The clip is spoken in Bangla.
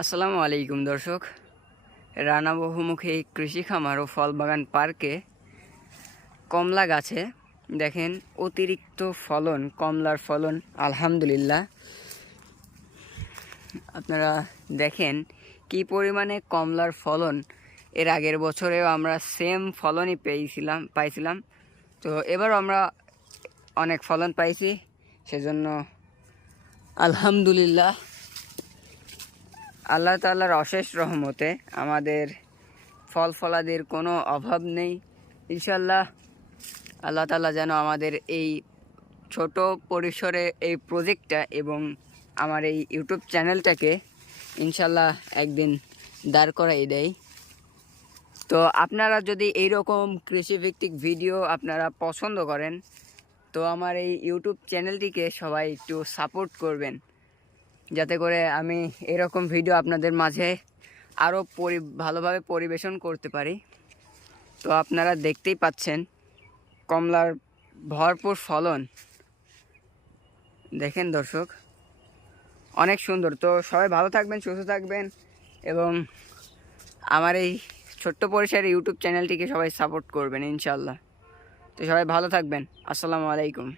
আসসালামু আলাইকুম দর্শক। রানা বহুমুখী কৃষি খামার ও ফল বাগান পার্কে কমলা গাছে দেখেন অতিরিক্ত ফলন, কমলার ফলন আলহামদুলিল্লাহ। আপনারা দেখেন কি পরিমাণে কমলার ফলন। এর আগের বছরেও আমরা সেম ফলনই পাইছিলাম। তো এবারও আমরা অনেক ফলন পাইছি, সেজন্য আলহামদুলিল্লাহ। আল্লাহ তাআলার অশেষ রহমতে আমাদের ফল ফলাদির কোনো অভাব নেই ইনশাল্লাহ। আল্লাহ তাআলা যেন আমাদের এই ছোট পরিসরে এই প্রজেক্টটা এবং আমার এই ইউটিউব চ্যানেলটাকে ইনশাল্লাহ একদিন দাঁড় করাই দেয়। তো আপনারা যদি এইরকম কৃষিভিত্তিক ভিডিও আপনারা পছন্দ করেন, তো আমার এই ইউটিউব চ্যানেলটিকে সবাই একটু সাপোর্ট করবেন, যাতে করে আমি এরকম ভিডিও আপনাদের মাঝে আরও ভালোভাবে পরিবেশন করতে পারি। তো আপনারা দেখতেই পাচ্ছেন কমলার ভরপুর ফলন। দেখেন দর্শক, অনেক সুন্দর। তো সবাই ভালো থাকবেন, সুস্থ থাকবেন এবং আমার এই ছোট্ট পরিসরের ইউটিউব চ্যানেলটিকে সবাই সাপোর্ট করবেন ইনশাল্লাহ। তো সবাই ভালো থাকবেন। আসসালামু আলাইকুম।